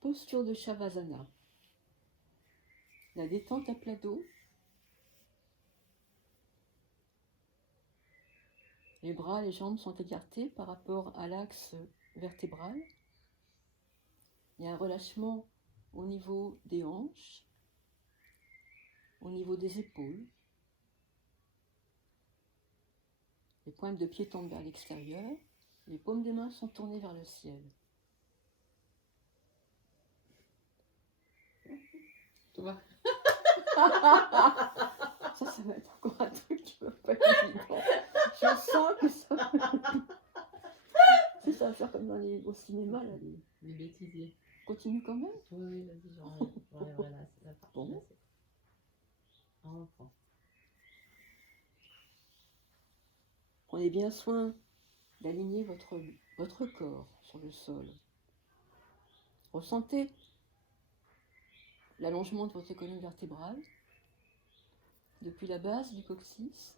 Posture de Shavasana. La détente à plat dos. Les bras, les jambes sont écartés par rapport à l'axe vertébral. Il y a un relâchement au niveau des hanches, au niveau des épaules. Les pointes de pied tombent vers l'extérieur. Les paumes des mains sont tournées vers le ciel. Tu vois. Ça va être encore un truc qui va pas être évident. Je sens que ça... ça va faire comme au cinéma, là. Les bêtisiers. Continue quand même. Oui, vas-y, j'en voilà, c'est la partie. Bon. On reprend. Prenez bien soin d'aligner votre corps sur le sol. Ressentez l'allongement de votre colonne vertébrale depuis la base du coccyx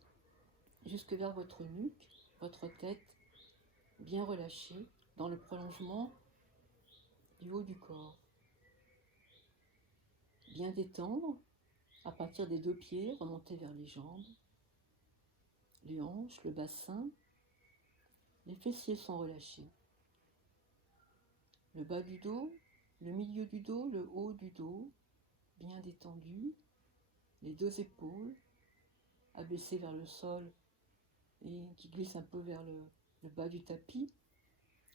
jusque vers votre nuque, votre tête bien relâchée dans le prolongement du haut du corps. Bien détendre à partir des deux pieds, remonter vers les jambes, les hanches, le bassin. Les fessiers sont relâchés. Le bas du dos, le milieu du dos, le haut du dos, bien détendu. Les deux épaules, abaissées vers le sol et qui glissent un peu vers le bas du tapis.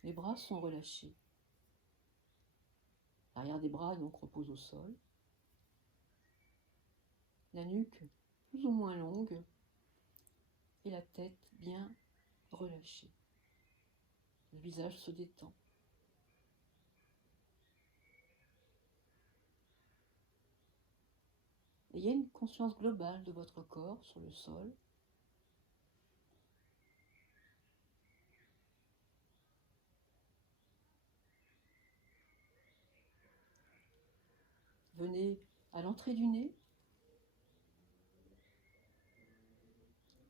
Les bras sont relâchés. L'arrière des bras donc repose au sol. La nuque plus ou moins longue et la tête bien relâchée. Le visage se détend. Ayez une conscience globale de votre corps sur le sol. Venez à l'entrée du nez.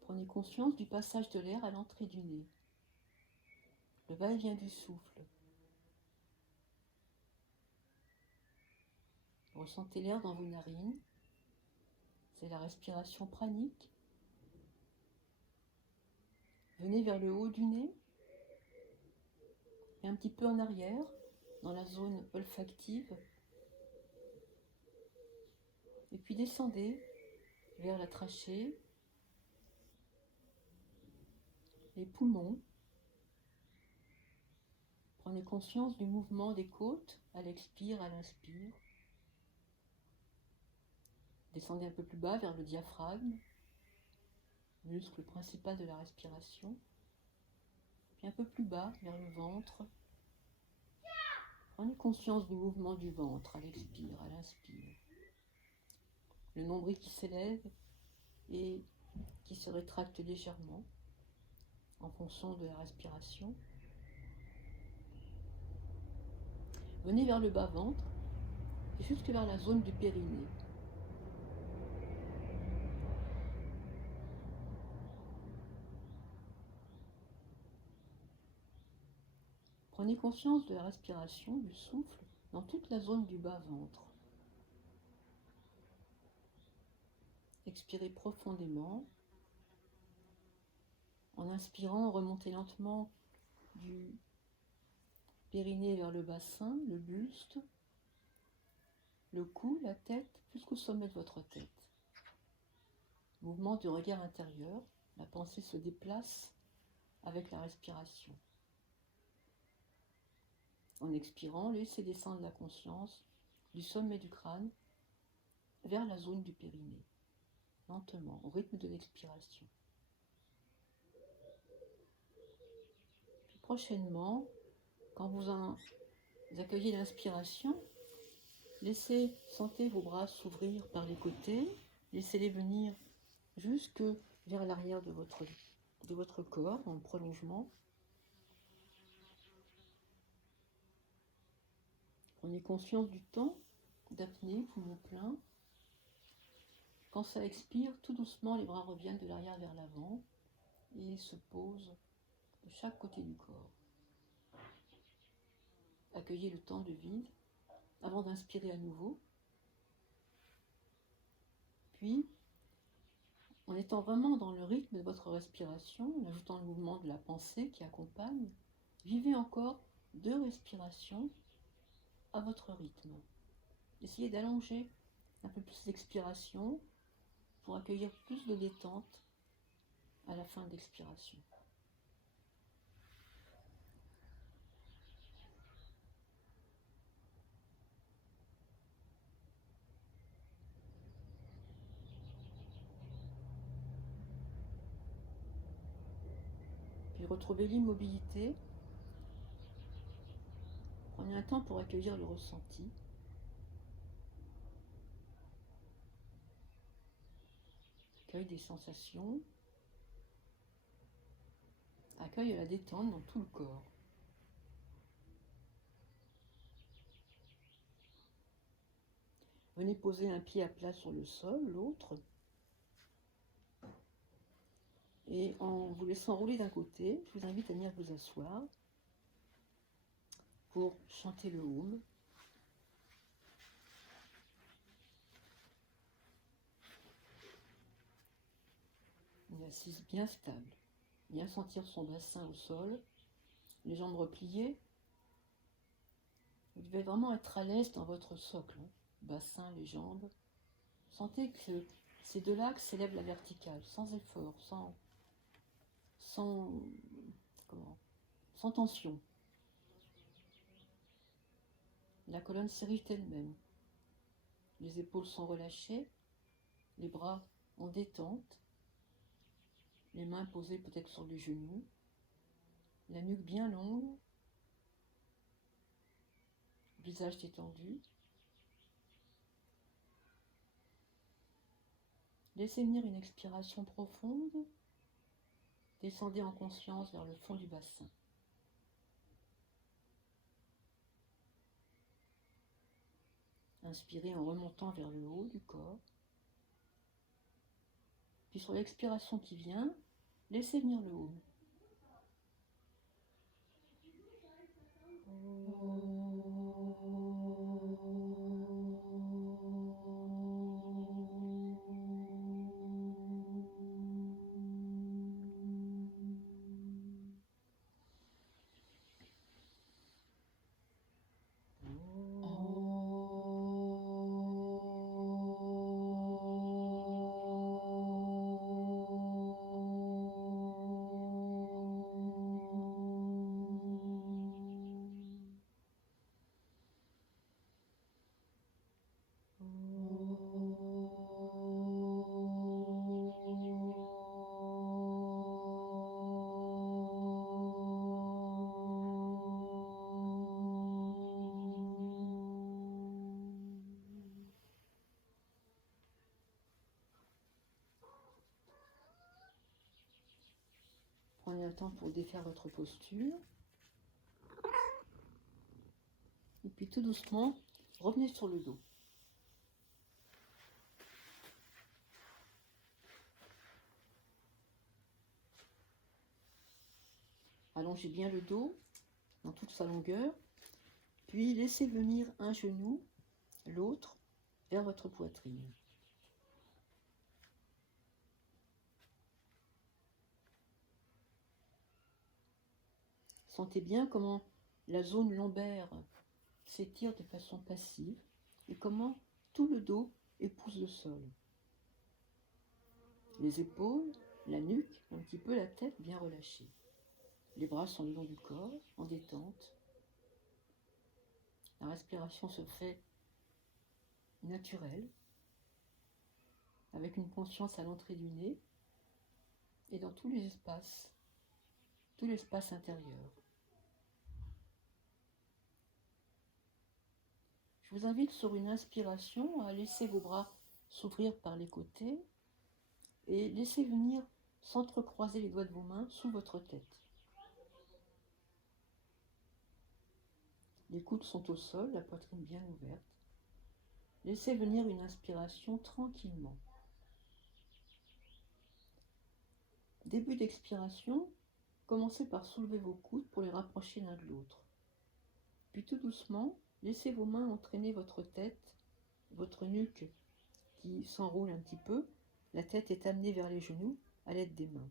Prenez conscience du passage de l'air à l'entrée du nez. Le va-et-vient du souffle. Ressentez l'air dans vos narines. C'est la respiration pranique. Venez vers le haut du nez et un petit peu en arrière, dans la zone olfactive. Et puis descendez vers la trachée, les poumons. Prenez conscience du mouvement des côtes à l'expire, à l'inspire. Descendez un peu plus bas vers le diaphragme, muscle principal de la respiration. Puis un peu plus bas vers le ventre. Prenez conscience du mouvement du ventre à l'expire, à l'inspire. Le nombril qui s'élève et qui se rétracte légèrement en fonction de la respiration. Venez vers le bas-ventre et jusque vers la zone du périnée. Prenez conscience de la respiration, du souffle dans toute la zone du bas-ventre. Expirez profondément. En inspirant, remontez lentement du périnée vers le bassin, le buste, le cou, la tête, jusqu'au sommet de votre tête. Mouvement du regard intérieur, la pensée se déplace avec la respiration. En expirant, laissez descendre la conscience du sommet du crâne vers la zone du périnée, lentement, au rythme de l'expiration. Puis prochainement, quand vous accueillez l'inspiration, sentez vos bras s'ouvrir par les côtés, laissez-les venir jusque vers l'arrière de votre corps, en prolongement. Prenez conscience du temps d'apnée, poumon plein. Quand ça expire, tout doucement, les bras reviennent de l'arrière vers l'avant et se posent de chaque côté du corps. Accueillez le temps de vide avant d'inspirer à nouveau. Puis, en étant vraiment dans le rythme de votre respiration, en ajoutant le mouvement de la pensée qui accompagne, vivez encore 2 respirations à votre rythme. Essayez d'allonger un peu plus l'expiration pour accueillir plus de détente à la fin de l'expiration. Puis retrouvez l'immobilité. Prenez un temps pour accueillir le ressenti. Accueil des sensations. Accueil à la détente dans tout le corps. Venez poser un pied à plat sur le sol, l'autre. Et en vous laissant rouler d'un côté, je vous invite à venir vous asseoir pour chanter le Om. Une assise bien stable. Bien sentir son bassin au sol, les jambes repliées. Vous devez vraiment être à l'aise dans votre socle, hein. Bassin, les jambes. Sentez que c'est de l'axe s'élève la verticale, sans effort, sans tension. La colonne s'érige d'elle-même. Les épaules sont relâchées, les bras en détente, les mains posées peut-être sur les genoux, la nuque bien longue, visage détendu. Laissez venir une expiration profonde. Descendez en conscience vers le fond du bassin. Inspirez en remontant vers le haut du corps. Puis sur l'expiration qui vient, laissez venir le Om. Prenez un temps pour défaire votre posture. Et puis tout doucement, revenez sur le dos. Allongez bien le dos dans toute sa longueur. Puis laissez venir un genou, l'autre, vers votre poitrine. Sentez bien comment la zone lombaire s'étire de façon passive et comment tout le dos épouse le sol. Les épaules, la nuque, un petit peu la tête bien relâchée. Les bras sont le long du corps, en détente. La respiration se fait naturelle, avec une conscience à l'entrée du nez et dans tout l'espace intérieur. Je vous invite sur une inspiration à laisser vos bras s'ouvrir par les côtés et laisser venir s'entrecroiser les doigts de vos mains sous votre tête. Les coudes sont au sol, la poitrine bien ouverte. Laissez venir une inspiration tranquillement. Début d'expiration, commencez par soulever vos coudes pour les rapprocher l'un de l'autre. Puis tout doucement, Laissez vos mains entraîner votre tête, votre nuque qui s'enroule un petit peu. La tête est amenée vers les genoux à l'aide des mains.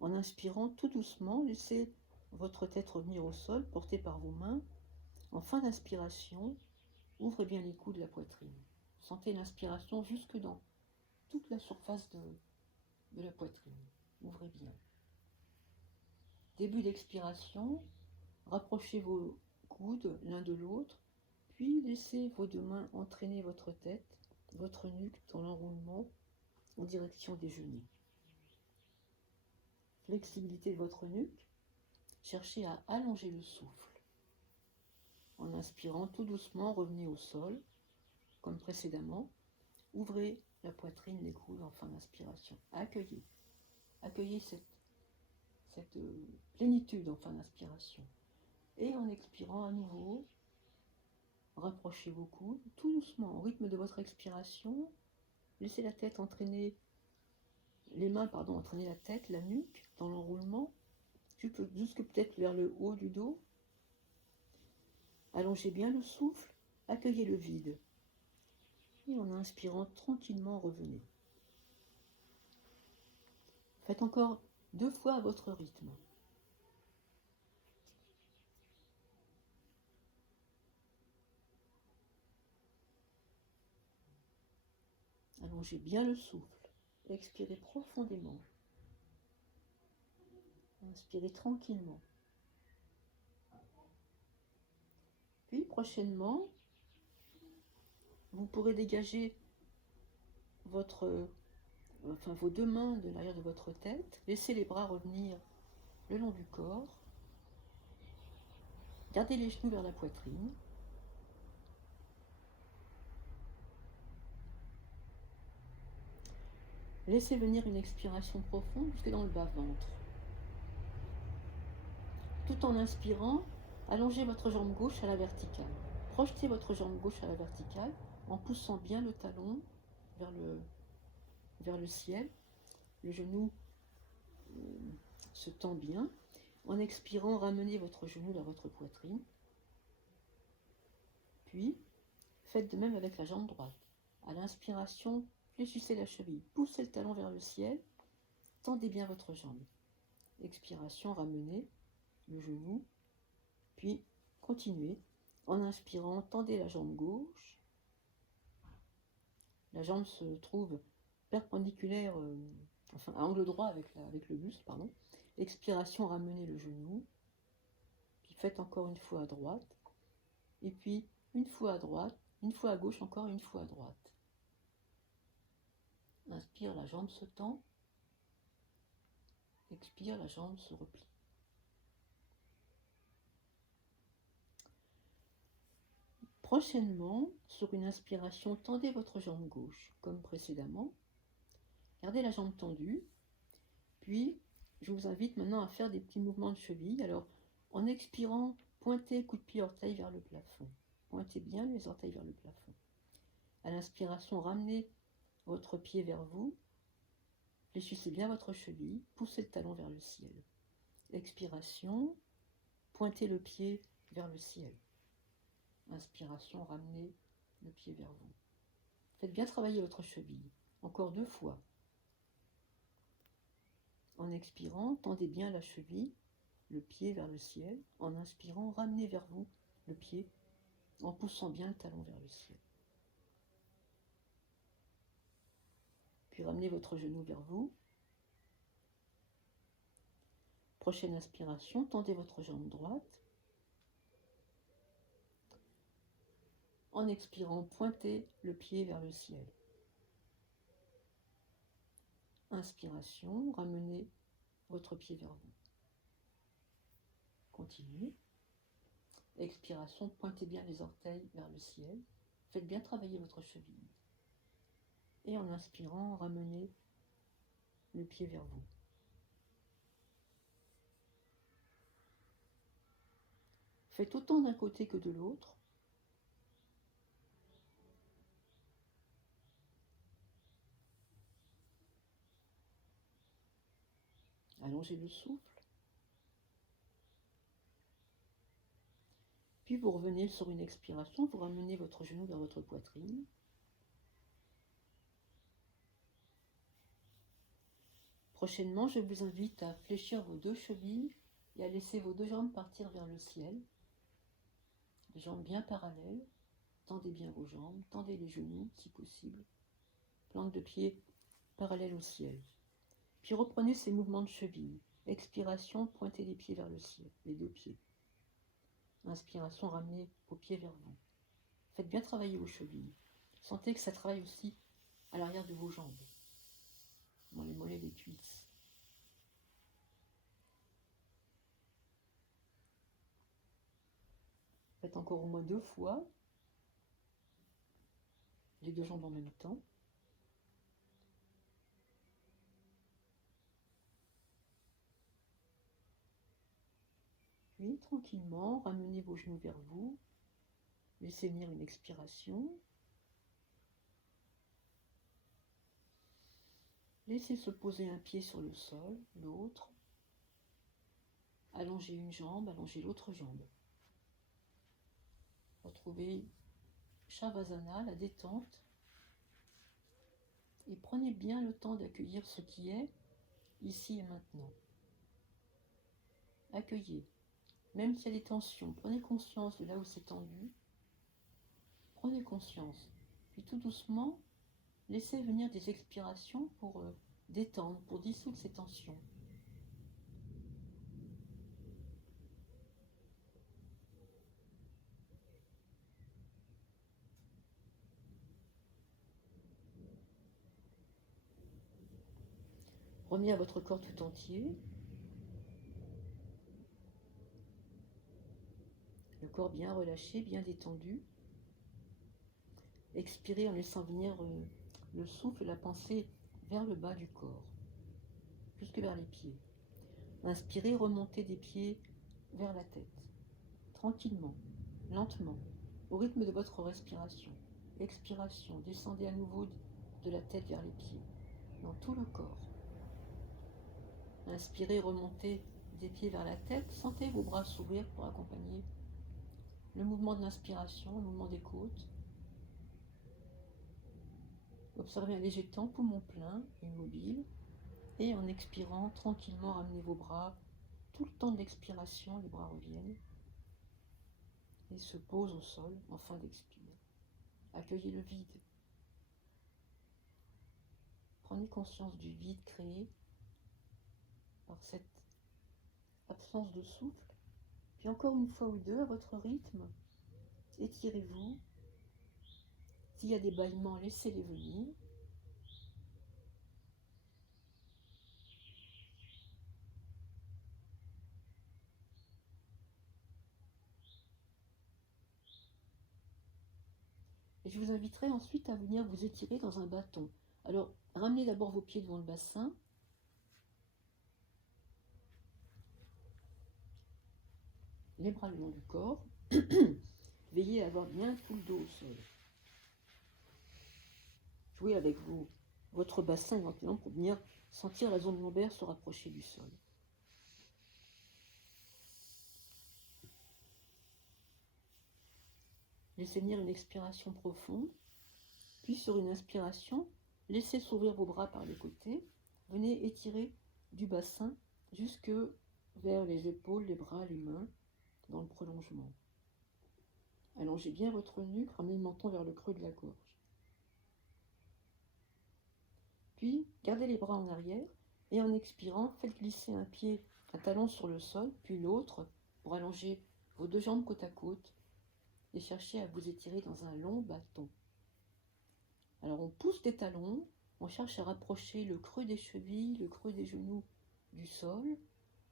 En inspirant tout doucement, laissez votre tête revenir au sol, portée par vos mains. En fin d'inspiration, ouvrez bien les coudes de la poitrine. Sentez l'inspiration jusque dans toute la surface de la poitrine. Ouvrez bien. Début d'expiration, rapprochez vos coudes l'un de l'autre, puis laissez vos deux mains entraîner votre tête, votre nuque dans l'enroulement en direction des genoux. Flexibilité de votre nuque, cherchez à allonger le souffle. En inspirant tout doucement, revenez au sol, comme précédemment. Ouvrez la poitrine, les coudes en fin d'inspiration. Accueillez. Accueillez cette plénitude en fin d'inspiration. Et en expirant à nouveau, rapprochez vos coudes, tout doucement, au rythme de votre expiration. Laissez la tête entraîner, les mains, entraîner la tête, la nuque dans l'enroulement, jusque peut-être vers le haut du dos. Allongez bien le souffle, accueillez le vide. Et en inspirant tranquillement, revenez. Faites encore 2 fois à votre rythme. Allongez bien le souffle. Expirez profondément. Inspirez tranquillement. Puis prochainement, vous pourrez dégager vos 2 mains de l'arrière de votre tête. Laissez les bras revenir le long du corps. Gardez les genoux vers la poitrine. Laissez venir une expiration profonde jusque dans le bas-ventre. Tout en inspirant, allongez votre jambe gauche à la verticale. Projetez votre jambe gauche à la verticale en poussant bien le talon vers le ciel. Le genou se tend bien. En expirant, ramenez votre genou vers votre poitrine. Puis, faites de même avec la jambe droite. À l'inspiration, fléchissez la cheville, poussez le talon vers le ciel, tendez bien votre jambe. Expiration, ramenez le genou, puis continuez. En inspirant, tendez la jambe gauche. La jambe se trouve perpendiculaire, à angle droit avec le buste, Expiration, ramenez le genou. Puis faites encore une fois à droite. Et puis une fois à droite, une fois à gauche, encore une fois à droite. Inspire, la jambe se tend. Expire, la jambe se replie. Prochainement, sur une inspiration, tendez votre jambe gauche, comme précédemment. Gardez la jambe tendue. Puis, je vous invite maintenant à faire des petits mouvements de cheville. Alors, en expirant, pointez coup de pied orteil vers le plafond. Pointez bien les orteils vers le plafond. À l'inspiration, ramenez votre pied vers vous. Fléchissez bien votre cheville. Poussez le talon vers le ciel. Expiration, pointez le pied vers le ciel. Inspiration, ramenez le pied vers vous. Faites bien travailler votre cheville. Encore 2 fois. En expirant, tendez bien la cheville, le pied vers le ciel. En inspirant, ramenez vers vous le pied en poussant bien le talon vers le ciel. Puis ramenez votre genou vers vous. Prochaine inspiration, tendez votre jambe droite. En expirant, pointez le pied vers le ciel. Inspiration, ramenez votre pied vers vous. Continuez. Expiration, pointez bien les orteils vers le ciel. Faites bien travailler votre cheville. Et en inspirant, ramenez le pied vers vous. Faites autant d'un côté que de l'autre. Allongez le souffle. Puis vous revenez sur une expiration, vous ramenez votre genou vers votre poitrine. Prochainement, je vous invite à fléchir vos deux chevilles et à laisser vos deux jambes partir vers le ciel. Les jambes bien parallèles. Tendez bien vos jambes, tendez les genoux si possible. Plante de pied parallèle au ciel. Puis reprenez ces mouvements de cheville. Expiration, pointez les pieds vers le ciel, les deux pieds. Inspiration, ramenez vos pieds vers vous. Faites bien travailler vos chevilles. Sentez que ça travaille aussi à l'arrière de vos jambes, dans les mollets, les cuisses. Faites encore au moins 2 fois les deux jambes en même temps. Puis, tranquillement, ramenez vos genoux vers vous. Laissez venir une expiration. Laissez se poser un pied sur le sol, l'autre. Allongez une jambe, allongez l'autre jambe. Retrouvez Shavasana, la détente. Et prenez bien le temps d'accueillir ce qui est ici et maintenant. Accueillez. Même s'il y a des tensions, prenez conscience de là où c'est tendu. Prenez conscience. Puis tout doucement, laissez venir des expirations pour détendre, pour dissoudre ces tensions. Revenez à votre corps tout entier. Le corps bien relâché, bien détendu. Expirez en laissant venir le souffle, la pensée vers le bas du corps, jusque vers les pieds. Inspirez, remontez des pieds vers la tête, tranquillement, lentement, au rythme de votre respiration. Expiration, descendez à nouveau de la tête vers les pieds, dans tout le corps. Inspirez, remontez des pieds vers la tête, sentez vos bras s'ouvrir pour accompagner le mouvement de l'inspiration, le mouvement des côtes. Observez un léger temps, poumon plein, immobile. Et en expirant, tranquillement, ramenez vos bras. Tout le temps de l'expiration, les bras reviennent et se posent au sol en fin d'expire. Accueillez le vide. Prenez conscience du vide créé par cette absence de souffle. Puis encore une fois ou deux, à votre rythme, étirez-vous. S'il y a des bâillements, laissez-les venir. Et je vous inviterai ensuite à venir vous étirer dans un bâton. Alors, ramenez d'abord vos pieds devant le bassin. Les bras le long du corps. Veillez à avoir bien tout le dos au sol. Jouez avec votre bassin éventuellement pour venir sentir la zone lombaire se rapprocher du sol. Laissez venir une expiration profonde, puis sur une inspiration, laissez s'ouvrir vos bras par les côtés. Venez étirer du bassin jusque vers les épaules, les bras, les mains, dans le prolongement. Allongez bien votre nuque, ramenez le menton vers le creux de la gorge. Puis, gardez les bras en arrière et en expirant, faites glisser un pied, un talon sur le sol, puis l'autre pour allonger vos deux jambes côte à côte et cherchez à vous étirer dans un long bâton. Alors on pousse des talons, on cherche à rapprocher le creux des chevilles, le creux des genoux du sol,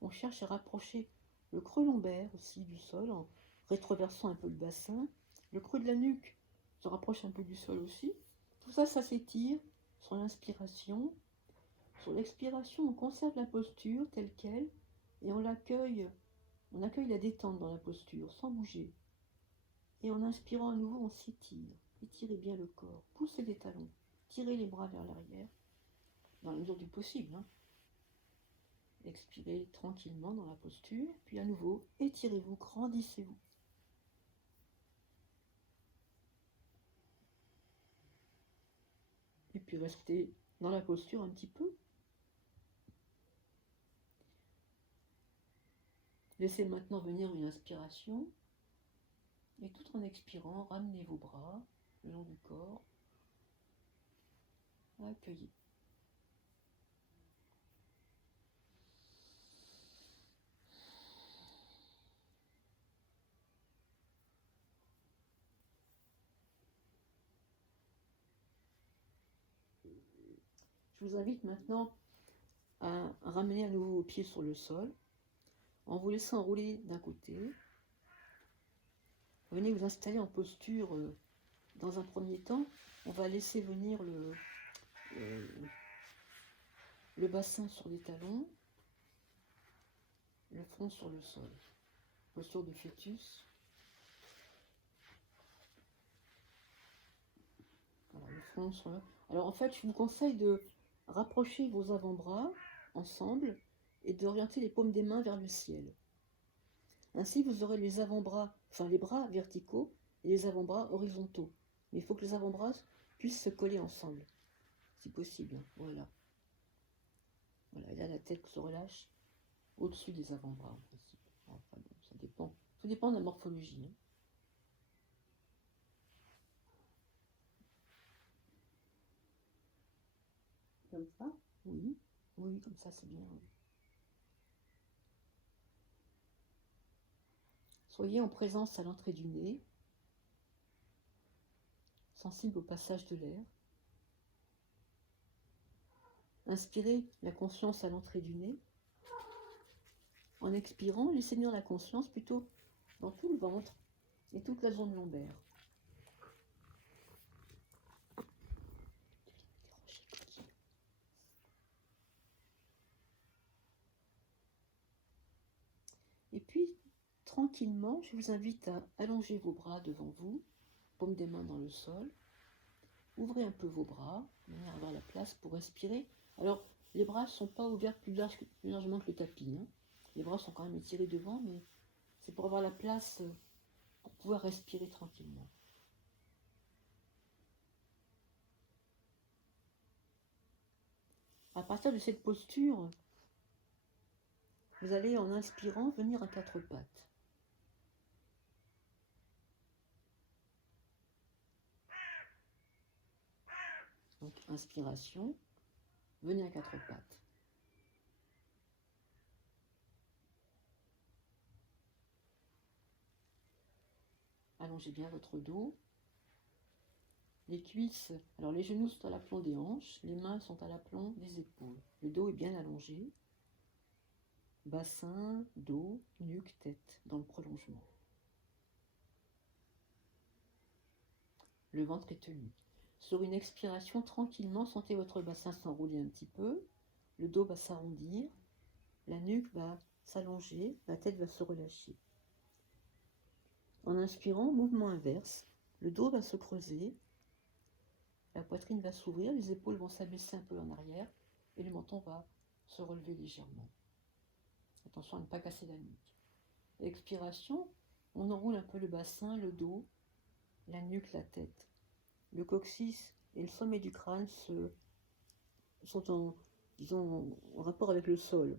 on cherche à rapprocher le creux lombaire aussi du sol en rétroversant un peu le bassin, le creux de la nuque se rapproche un peu du sol aussi. Tout ça, ça s'étire sur l'inspiration. Sur l'expiration, on conserve la posture telle qu'elle et on accueille la détente dans la posture sans bouger. Et en inspirant à nouveau, on s'étire. Étirez bien le corps, poussez les talons, tirez les bras vers l'arrière, dans la mesure du possible. Expirez tranquillement dans la posture, puis à nouveau, étirez-vous, grandissez-vous. puis restez dans la posture un petit peu. Laissez maintenant venir une inspiration. Et tout en expirant, ramenez vos bras le long du corps. Accueillez. Je vous invite maintenant à ramener à nouveau vos pieds sur le sol, en vous laissant rouler d'un côté. Venez vous installer en posture. Dans un premier temps, on va laisser venir le bassin sur les talons, le front sur le sol. Posture de fœtus. Voilà, le front sur le... Alors en fait, je vous conseille de rapprocher vos avant-bras ensemble et d'orienter les paumes des mains vers le ciel. Ainsi, vous aurez les avant-bras, enfin les bras verticaux et les avant-bras horizontaux. Mais il faut que les avant-bras puissent se coller ensemble, si possible. Voilà. Voilà, et là, la tête se relâche au-dessus des avant-bras, en principe. Enfin, bon, ça dépend. Tout dépend de la morphologie. Hein. Comme ça? Oui, oui, comme ça, c'est bien. Oui. Soyez en présence à l'entrée du nez, sensible au passage de l'air. Inspirez la conscience à l'entrée du nez. En expirant, laissez venir la conscience plutôt dans tout le ventre et toute la zone lombaire. Et puis, tranquillement, je vous invite à allonger vos bras devant vous, paume des mains dans le sol. Ouvrez un peu vos bras, de manière à avoir la place pour respirer. Alors, les bras ne sont pas ouverts plus largement que le tapis. Hein. Les bras sont quand même étirés devant, mais c'est pour avoir la place pour pouvoir respirer tranquillement. À partir de cette posture, vous allez, en inspirant, venir à quatre pattes. Donc, inspiration, venez à quatre pattes. Allongez bien votre dos. Les cuisses, alors les genoux sont à l'aplomb des hanches, les mains sont à l'aplomb des épaules. Le dos est bien allongé. Bassin, dos, nuque, tête, dans le prolongement. Le ventre est tenu. Sur une expiration, tranquillement, sentez votre bassin s'enrouler un petit peu. Le dos va s'arrondir. La nuque va s'allonger. La tête va se relâcher. En inspirant, mouvement inverse. Le dos va se creuser. La poitrine va s'ouvrir. Les épaules vont s'abaisser un peu en arrière. Et le menton va se relever légèrement. Attention à ne pas casser la nuque. Expiration, on enroule un peu le bassin, le dos, la nuque, la tête. Le coccyx et le sommet du crâne sont en rapport avec le sol.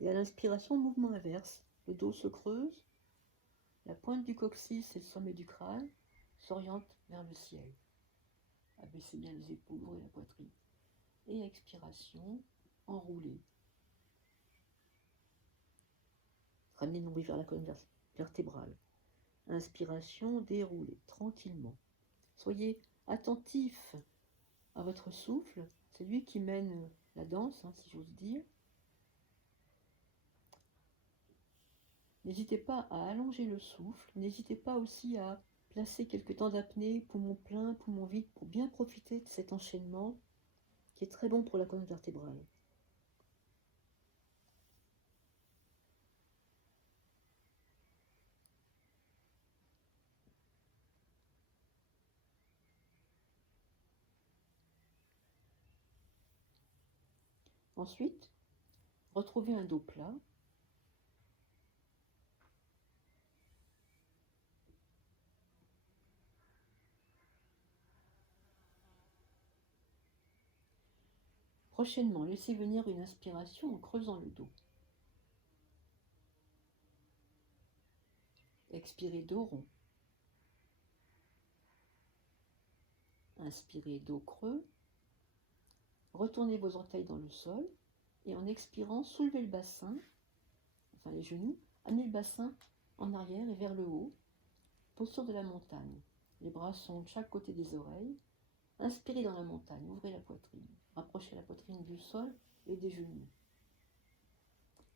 Et à l'inspiration, mouvement inverse. Le dos se creuse, la pointe du coccyx et le sommet du crâne s'orientent vers le ciel. Abaissez bien les épaules, ouvrez la poitrine. Et expiration, enroulez. Ramenez le nombril vers la colonne vertébrale. Inspiration, déroulez tranquillement. Soyez attentif à votre souffle. C'est lui qui mène la danse, hein, si j'ose dire. N'hésitez pas à allonger le souffle. N'hésitez pas aussi à placer quelques temps d'apnée, poumon plein, poumon vide, pour bien profiter de cet enchaînement qui est très bon pour la colonne vertébrale. Ensuite, retrouvez un dos plat. Prochainement, laissez venir une inspiration en creusant le dos. Expirez dos rond. Inspirez dos creux. Retournez vos orteils dans le sol et en expirant, soulevez le bassin, enfin les genoux, amenez le bassin en arrière et vers le haut. Posture de la montagne. Les bras sont de chaque côté des oreilles. Inspirez dans la montagne, ouvrez la poitrine. Rapprochez la poitrine du sol et des genoux.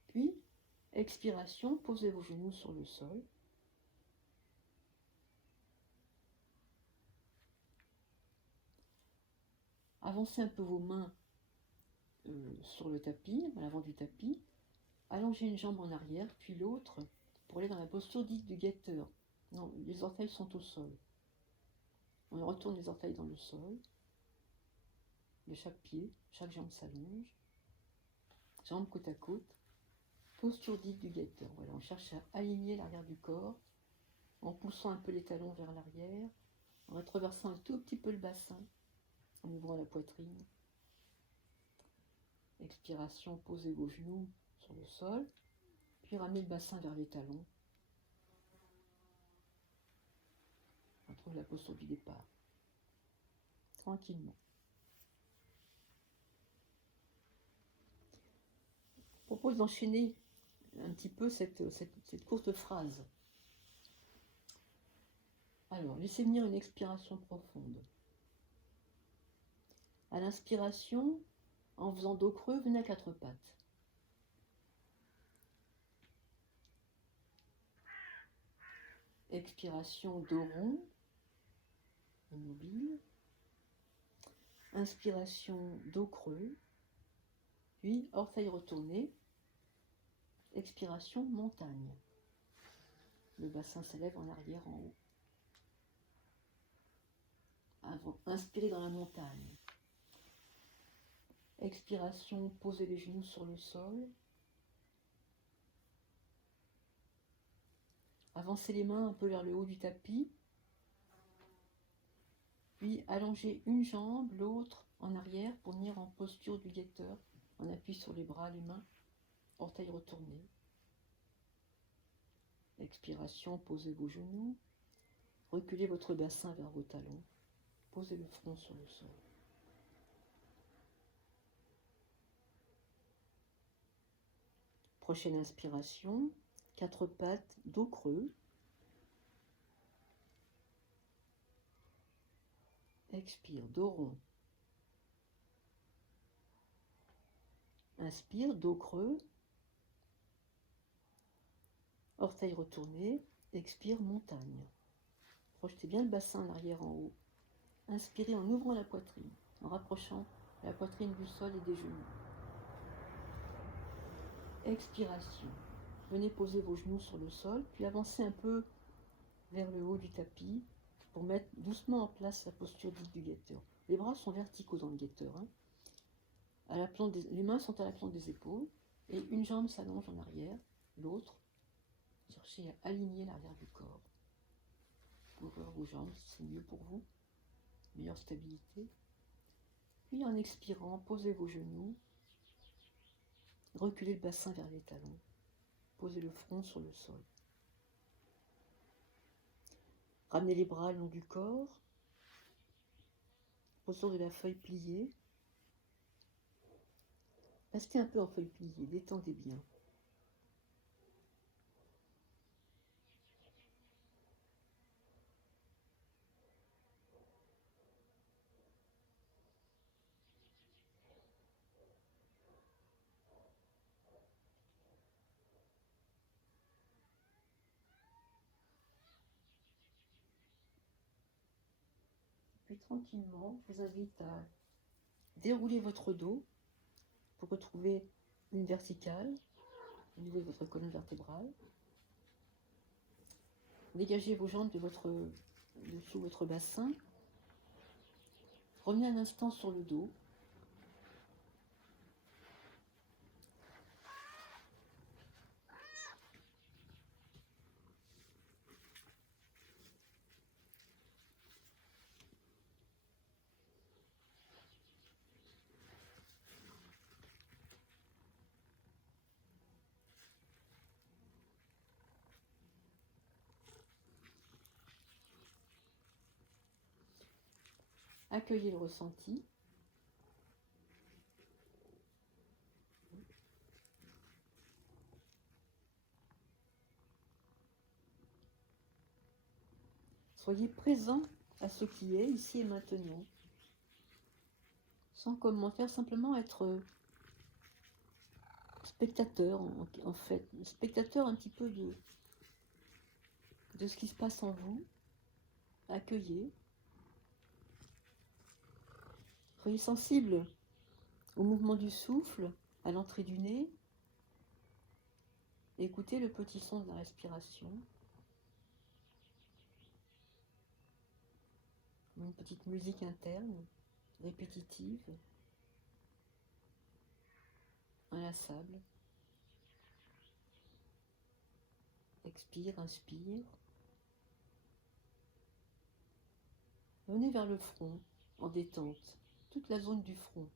Puis, expiration, posez vos genoux sur le sol. Avancez un peu vos mains sur le tapis, à l'avant du tapis. Allongez une jambe en arrière, puis l'autre, pour aller dans la posture dite du guetteur. Non, les orteils sont au sol. On retourne les orteils dans le sol. De chaque pied, chaque jambe s'allonge. Jambes côte à côte. Posture dite du guetteur. Voilà, on cherche à aligner l'arrière du corps en poussant un peu les talons vers l'arrière, en retraversant un tout petit peu le bassin, en ouvrant la poitrine. Expiration, posez vos genoux sur le sol, puis ramenez le bassin vers les talons. On retrouve la posture du départ. Tranquillement. Je propose d'enchaîner un petit peu cette courte phrase. Alors, laissez venir une expiration profonde. À l'inspiration, en faisant dos creux, venez à quatre pattes. Expiration, dos rond, immobile. Inspiration, dos creux. Puis, orteils retournés. Expiration, montagne. Le bassin s'élève en arrière, en haut. Avant, inspirez dans la montagne. Expiration, posez les genoux sur le sol. Avancez les mains un peu vers le haut du tapis. Puis allongez une jambe, l'autre en arrière pour venir en posture du guetteur. On appuie sur les bras, les mains, orteils retournés. Expiration, posez vos genoux. Reculez votre bassin vers vos talons. Posez le front sur le sol. Prochaine inspiration, quatre pattes, dos creux. Expire, dos rond. Inspire, dos creux. Orteils retournés. Expire, montagne. Projetez bien le bassin en arrière en haut. Inspirez en ouvrant la poitrine, en rapprochant la poitrine du sol et des genoux. Expiration. Venez poser vos genoux sur le sol, puis avancez un peu vers le haut du tapis pour mettre doucement en place la posture dite du guetteur. Les bras sont verticaux dans le guetteur. Les mains sont à la plante des épaules et une jambe s'allonge en arrière, l'autre. Cherchez à aligner l'arrière du corps. Ouvrir vos jambes si c'est mieux pour vous. Meilleure stabilité. Puis en expirant, posez vos genoux. Reculez le bassin vers les talons. Posez le front sur le sol. Ramenez les bras le long du corps. Posture de la feuille pliée. Restez un peu en feuille pliée, détendez bien. Puis tranquillement, je vous invite à dérouler votre dos pour retrouver une verticale au niveau de votre colonne vertébrale. Dégagez vos jambes dessous votre bassin. Revenez un instant sur le dos. Accueillez le ressenti. Soyez présent à ce qui est ici et maintenant, sans commentaire, simplement être spectateur en fait, spectateur un petit peu de ce qui se passe en vous. Accueillez. Soyez sensible au mouvement du souffle, à l'entrée du nez. Écoutez le petit son de la respiration. Une petite musique interne, répétitive, inlassable. Expire, inspire. Venez vers le front, en détente, toute la zone du front.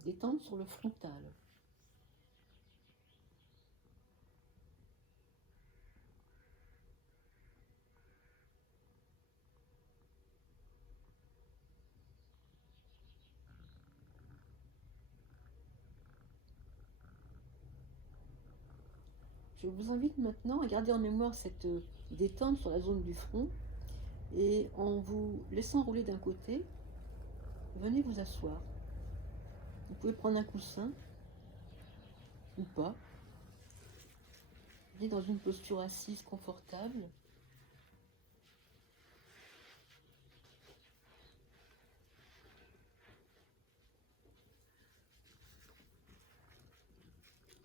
Détente sur le frontal. Je vous invite maintenant à garder en mémoire cette détente sur la zone du front et en vous laissant rouler d'un côté, venez vous asseoir. Vous pouvez prendre un coussin ou pas. Venez dans une posture assise confortable.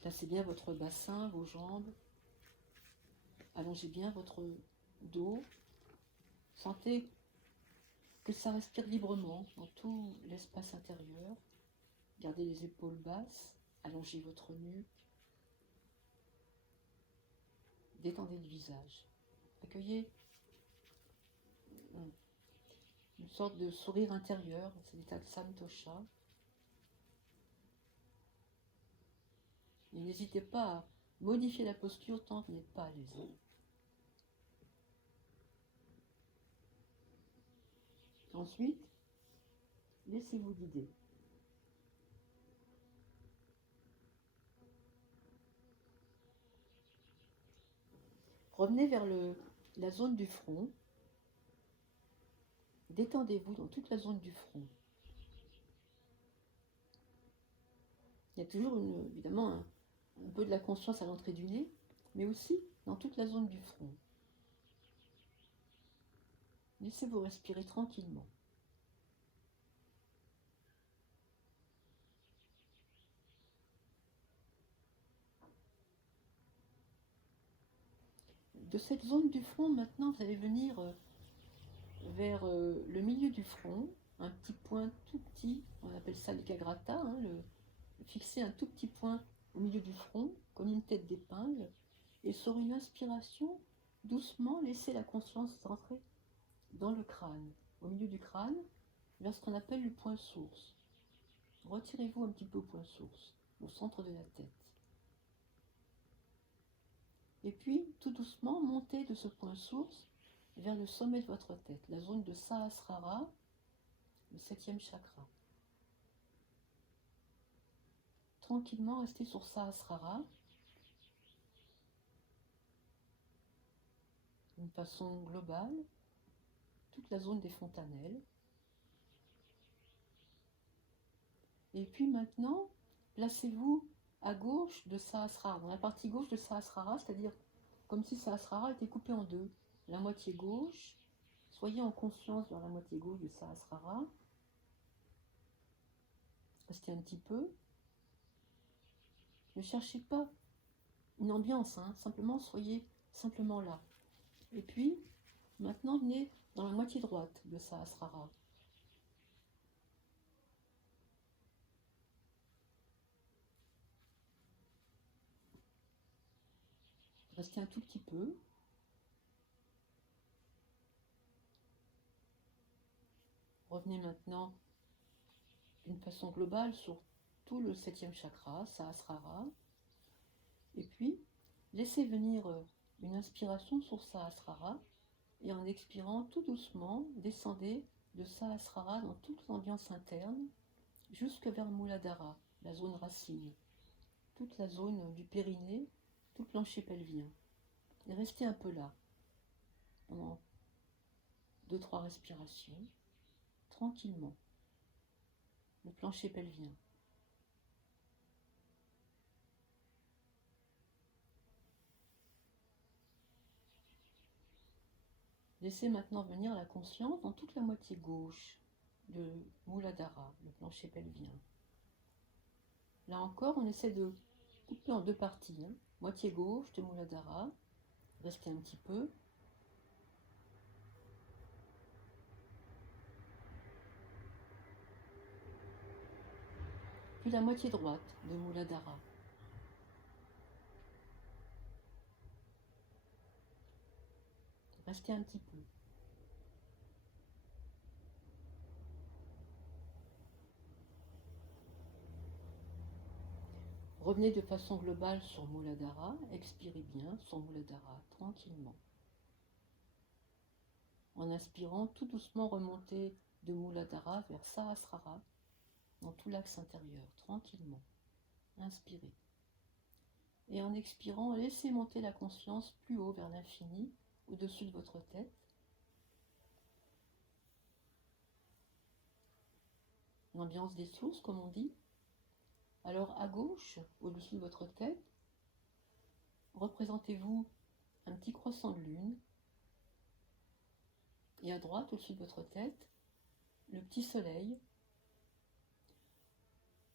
Placez bien votre bassin, vos jambes. Allongez bien votre dos. Sentez que ça respire librement dans tout l'espace intérieur. Gardez les épaules basses. Allongez votre nuque. Détendez le visage. Accueillez une sorte de sourire intérieur. C'est l'état de Santosha. Et n'hésitez pas à modifier la posture tant que vous n'êtes pas à l'aise. Ensuite, laissez-vous guider. Revenez vers la zone du front. Détendez-vous dans toute la zone du front. Il y a toujours évidemment un peu de la conscience à l'entrée du nez, mais aussi dans toute la zone du front. Laissez-vous respirer tranquillement. De cette zone du front, maintenant, vous allez venir vers le milieu du front, un petit point tout petit, on appelle ça l'ekagrata, hein, fixer un tout petit point au milieu du front, comme une tête d'épingle, et sur une inspiration, doucement laissez la conscience rentrer dans le crâne, au milieu du crâne, vers ce qu'on appelle le point source. Retirez-vous un petit peu au point source, au centre de la tête. Et puis, tout doucement, montez de ce point source vers le sommet de votre tête, la zone de Sahasrara, le 7e chakra. Tranquillement, restez sur Sahasrara, d'une façon globale, toute la zone des fontanelles. Et puis maintenant, placez-vous à gauche de Sahasrara, dans la partie gauche de Sahasrara, c'est-à-dire comme si Sahasrara était coupé en deux. La moitié gauche, soyez en conscience vers la moitié gauche de Sahasrara. Restez un petit peu. Ne cherchez pas une ambiance, hein, simplement soyez simplement là. Et puis, maintenant, venez dans la moitié droite de Sahasrara. Restez un tout petit peu. Revenez maintenant d'une façon globale sur tout le 7e chakra, Sahasrara. Et puis, laissez venir une inspiration sur Sahasrara Et en expirant tout doucement, descendez de Sahasrara dans toute l'ambiance interne jusque vers Muladhara, la zone racine, toute la zone du périnée, tout le plancher pelvien. Et restez un peu là, pendant 2-3 respirations, tranquillement, le plancher pelvien. Laissez maintenant venir la conscience dans toute la moitié gauche de Muladhara, le plancher pelvien. Là encore, on essaie de couper en deux parties. Moitié gauche de Muladhara, restez un petit peu. Puis la moitié droite de Muladhara. Restez un petit peu. Revenez de façon globale sur Muladhara, expirez bien sur Muladhara, tranquillement. En inspirant, tout doucement remontez de Muladhara vers Sahasrara, dans tout l'axe intérieur, tranquillement. Inspirez. Et en expirant, laissez monter la conscience plus haut vers l'infini, au-dessus de votre tête. L'ambiance des sources, comme on dit. Alors à gauche, au-dessus de votre tête, représentez-vous un petit croissant de lune. Et à droite, au-dessus de votre tête, le petit soleil.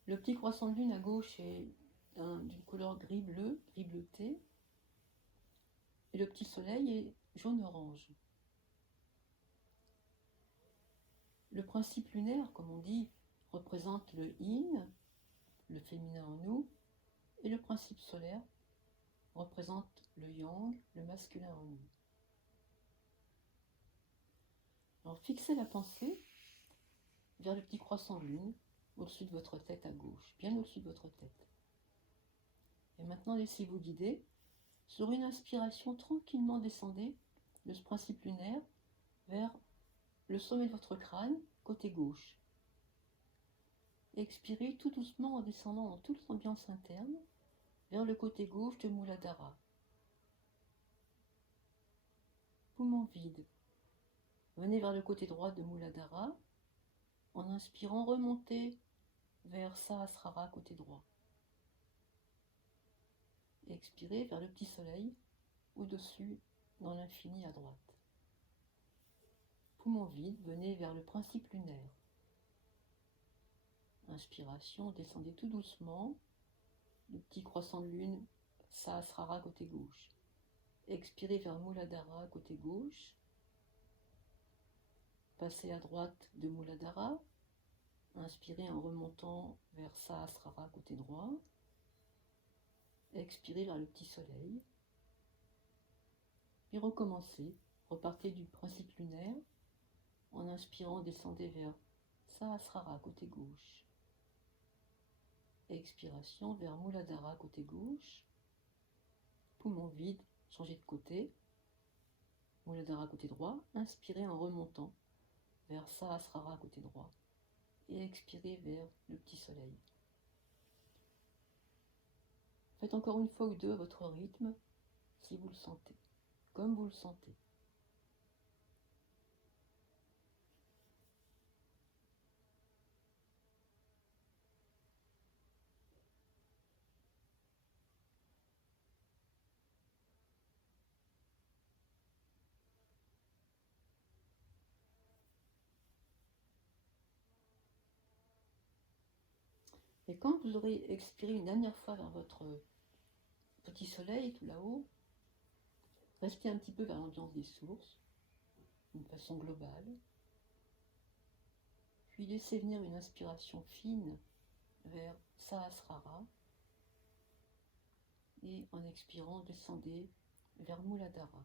Le petit croissant de lune à gauche est d'une couleur gris-bleu, gris bleuté. Et le petit soleil est jaune-orange. Le principe lunaire, comme on dit, représente le yin, le féminin en nous, et le principe solaire représente le yang, le masculin en nous. Alors fixez la pensée vers le petit croissant de lune, au-dessus de votre tête à gauche, bien au-dessus de votre tête. Et maintenant laissez-vous guider. Sur une inspiration, tranquillement descendez de ce principe lunaire vers le sommet de votre crâne, côté gauche. Expirez tout doucement en descendant dans toute l'ambiance interne vers le côté gauche de Muladhara. Poumon vide. Venez vers le côté droit de Muladhara. En inspirant, remontez vers Sahasrara, côté droit. Expirez vers le petit soleil, au-dessus, dans l'infini à droite. Poumon vide, venez vers le principe lunaire. Inspiration, descendez tout doucement, le petit croissant de lune, Sahasrara, côté gauche. Expirez vers Muladhara, côté gauche. Passez à droite de Muladhara. Inspirez en remontant vers Sahasrara, côté droit. Expirez vers le petit soleil. Puis recommencez. Repartez du principe lunaire. En inspirant, descendez vers Sahasrara, côté gauche. Expiration vers Muladhara, côté gauche. Poumon vide, changez de côté. Muladhara, côté droit. Inspirez en remontant vers Sahasrara, côté droit. Et expirez vers le petit soleil. Faites encore une fois ou deux à votre rythme, si vous le sentez, comme vous le sentez. Et quand vous aurez expiré une dernière fois vers votre petit soleil tout là-haut, restez un petit peu vers l'ambiance des sources, d'une façon globale. Puis laissez venir une inspiration fine vers Sahasrara. Et en expirant, descendez vers Muladhara.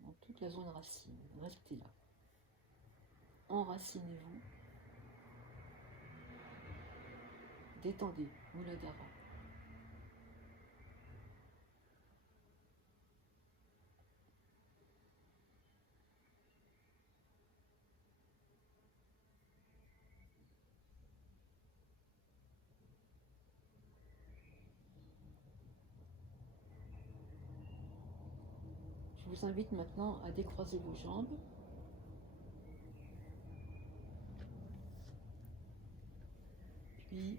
Dans toute la zone racine, restez là. Enracinez-vous. Détendez Muladhara. vous invite maintenant à décroiser vos jambes. Puis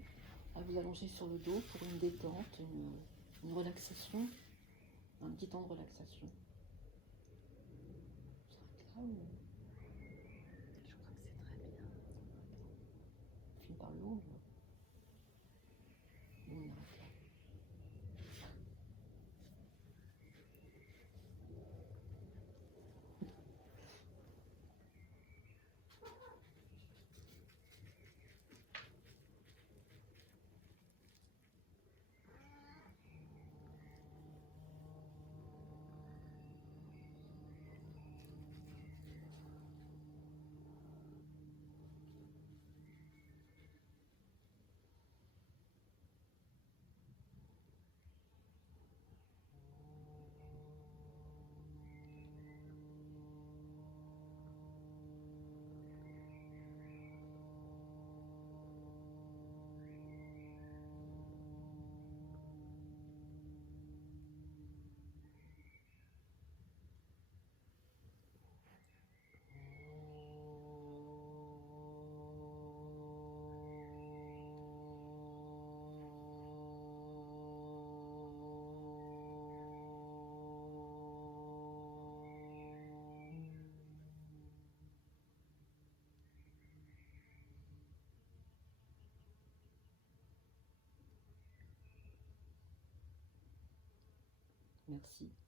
à vous allonger sur le dos pour une détente, une relaxation, un petit temps de relaxation. Vous êtes là ou Je crois que c'est très bien. on finit par le haut? On arrête là. Merci.